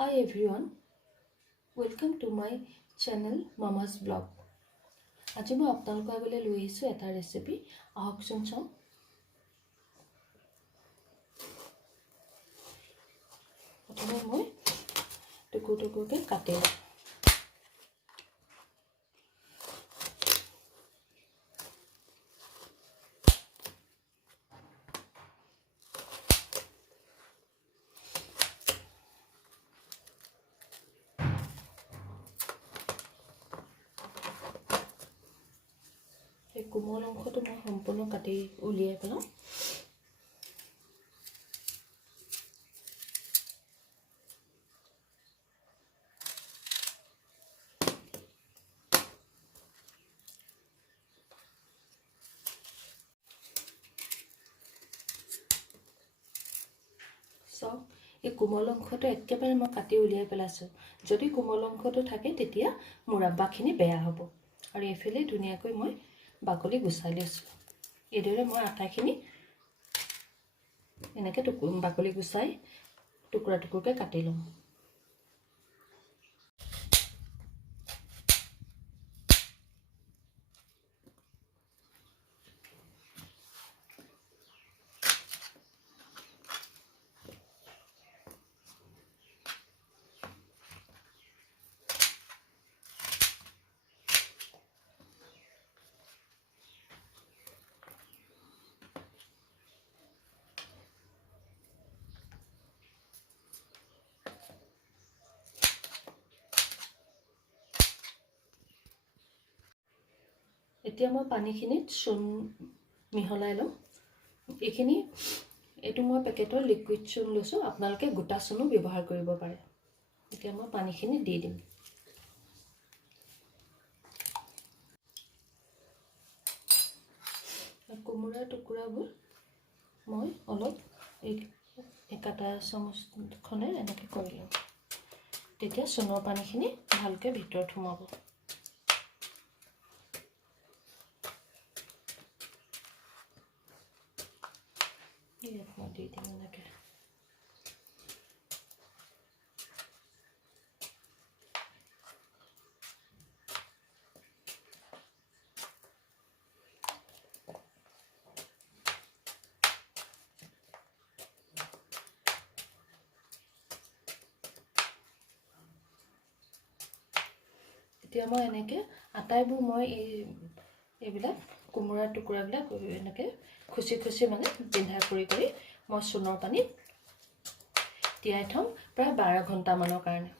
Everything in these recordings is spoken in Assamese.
Hi everyone, welcome to my channel Mama's Blog. আজি মই আপোনালোকৰ আগলৈ লৈ আহিছোঁ এটা ৰেচিপি আহকচোন চাওঁ। প্ৰথমে মই টুকুৰকৈ কাটিম। কোমল অংশটো মই সম্পূৰ্ণ কাটি উলিয়াই পেলাওঁ। চাওক, এই কোমল অংশটো একেবাৰে মই কাটি উলিয়াই পেলাইছোঁ। যদি কোমল অংশটো থাকে তেতিয়া মুৰাব্বাখিনি বেয়া হ'ব। আৰু এইফালে ধুনীয়াকৈ মই বাকলি গুচাই লৈছোঁ। এইদৰে মই আটাখিনি এনেকৈ বাকলি গুচাই টুকুৰা টুকুৰকৈ কাটি লওঁ। এতিয়া মই পানীখিনিত চূণ মিহলাই লওঁ। এইটো মই পেকেটৰ লিকুইড চূণ লৈছোঁ, আপোনালোকে গোটা চূণো ব্যৱহাৰ কৰিব পাৰে। এতিয়া মই পানীখিনি দি দিম। কোমোৰাৰ টুকুৰাবোৰ মই অলপ এই কাটা চামুচখনে এনেকৈ কৰি লওঁ। তেতিয়া চূণৰ পানীখিনি ভালকৈ ভিতৰত সোমাব। মই দি দিম এনেকৈ। এতিয়া মই এনেকৈ আটাইবোৰ মই এইবিলাক কোমোৰাৰ টুকুৰাবিলাক এনেকৈ খুচি খুচি মানে পিন্ধাই কৰি মই চূণৰ পানীত তিয়াই থ'ম প্ৰায় 12 ঘণ্টামানৰ কাৰণে।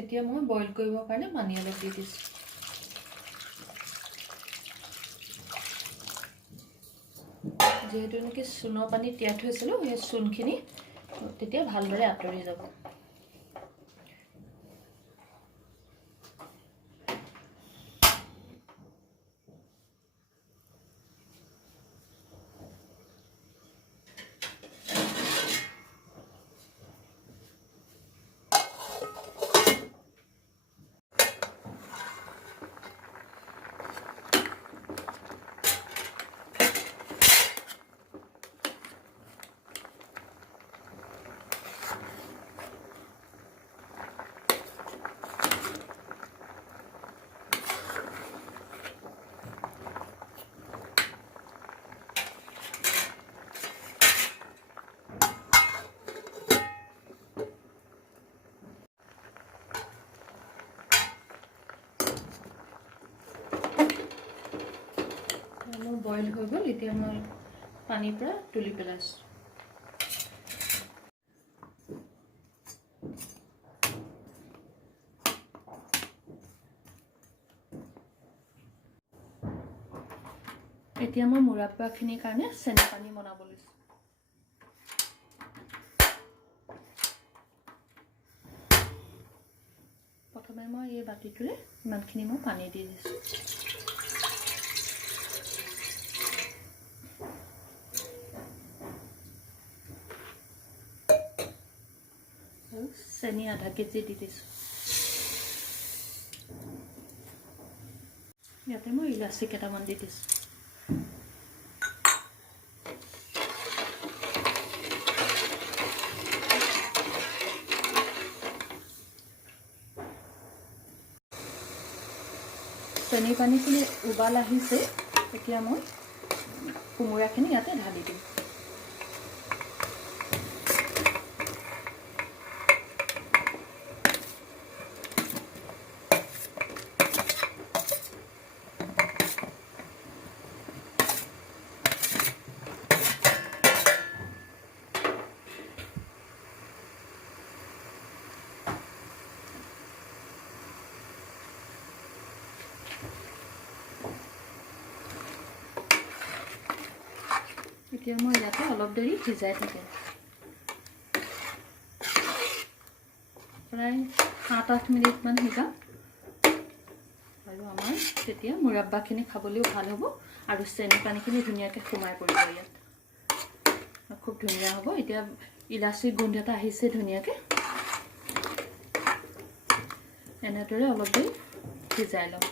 এতিয়া মই বইল কৰিবৰ কাৰণে পানী অলপ দি দিছোঁ। যিহেতু এনেকৈ চূণৰ পানী তিয়াই থৈছিলোঁ, সেই চূণখিনি তেতিয়া ভালদৰে আঁতৰি যাব। বইল হৈ গ'ল। এতিয়া মই পানীৰ পৰা তুলি পেলাইছোঁ। এতিয়া মই মুৰাব্বাখিনিৰ কাৰণে চেনি পানী বনাব লৈছোঁ। প্ৰথমে মই এই বাতিটোৰে ইমানখিনি মই পানী দি দিছোঁ। চেনি আধা কেজি দি দিছোঁ। ইয়াতে মই ইলাচি কেইটামান দি দিছোঁ। চেনি পানীখিনি উবাল আহিছে, এতিয়া মই কোমোৰাখিনি ইয়াতে ঢালি দিম। এতিয়া মই ইয়াতে অলপ দেৰি সিজাই থাকিম, প্ৰায় 7-8 মিনিটমান সিজাম, আৰু আমাৰ তেতিয়া মুৰাব্বাখিনি খাবলৈও ভাল হ'ব আৰু চেনি পানীখিনি ধুনীয়াকৈ সোমাই পৰিব ইয়াত, খুব ধুনীয়া হ'ব। এতিয়া ইলাচিৰ গোন্ধ এটা আহিছে ধুনীয়াকৈ, এনেদৰে অলপ দেৰি সিজাই লওঁ।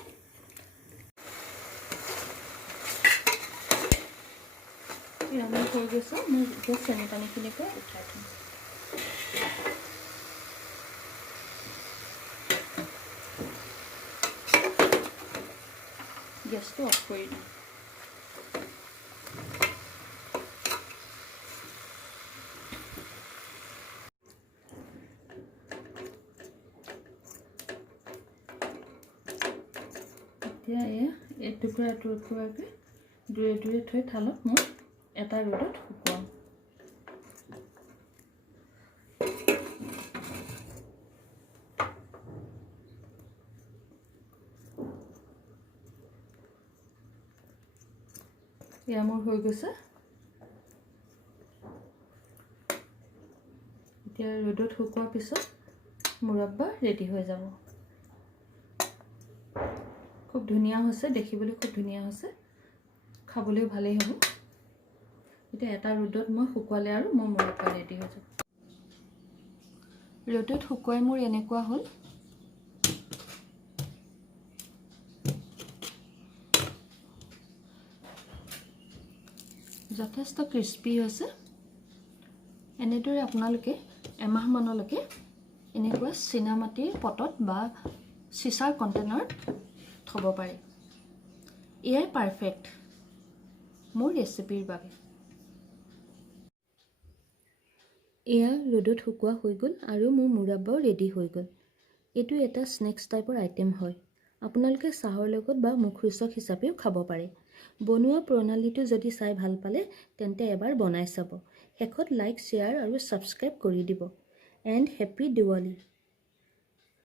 আমাৰ হৈ গৈছে, মই এতিয়া চেনি পানীখিনিকে উঠাই থ'ম। গেছটো অফ কৰি দিম। এতিয়া এই টুকুৰাকৈ দূৰে দূৰে থৈ থালত মই এটা ৰ'দত শুকুৱাম। এয়া মোৰ হৈ গৈছে, এতিয়া ৰ'দত শুকোৱাৰ পিছত মুৰাব্বা ৰেডি হৈ যাব। খুব ধুনীয়া হৈছে, দেখিবলৈ খুব ধুনীয়া হৈছে, খাবলৈও ভালেই হ'ব। এতিয়া এটা ৰ'দত মই শুকুৱালে আৰু মোৰ মুৰাব্বা ৰেডি হৈ যাব। ৰ'দত শুকুৱাই মোৰ এনেকুৱা হ'ল। যথেষ্ট ক্ৰিস্পি হৈছে। এনেদৰে আপোনালোকে এমাহমানলৈকে এনেকুৱা চীনামাটিৰ পটত বা চিচাৰ কণ্টেইনাৰত থ'ব পাৰে। এয়াই পাৰফেক্ট মোৰ ৰেচিপিৰ বাবে। এয়া ৰ'দত শুকোৱা হৈ গ'ল আৰু মোৰ মুৰাব্বাও ৰেডি হৈ গ'ল। এইটো এটা স্নেক্স টাইপৰ আইটেম হয়। আপোনালোকে চাহৰ লগত বা মুখৰোচক হিচাপেও খাব পাৰে। বনোৱা প্ৰণালীটো যদি চাই ভাল পালে তেন্তে এবাৰ বনাই চাব। শেষত লাইক, শ্বেয়াৰ আৰু ছাবস্ক্ৰাইব কৰি দিব। And happy Diwali.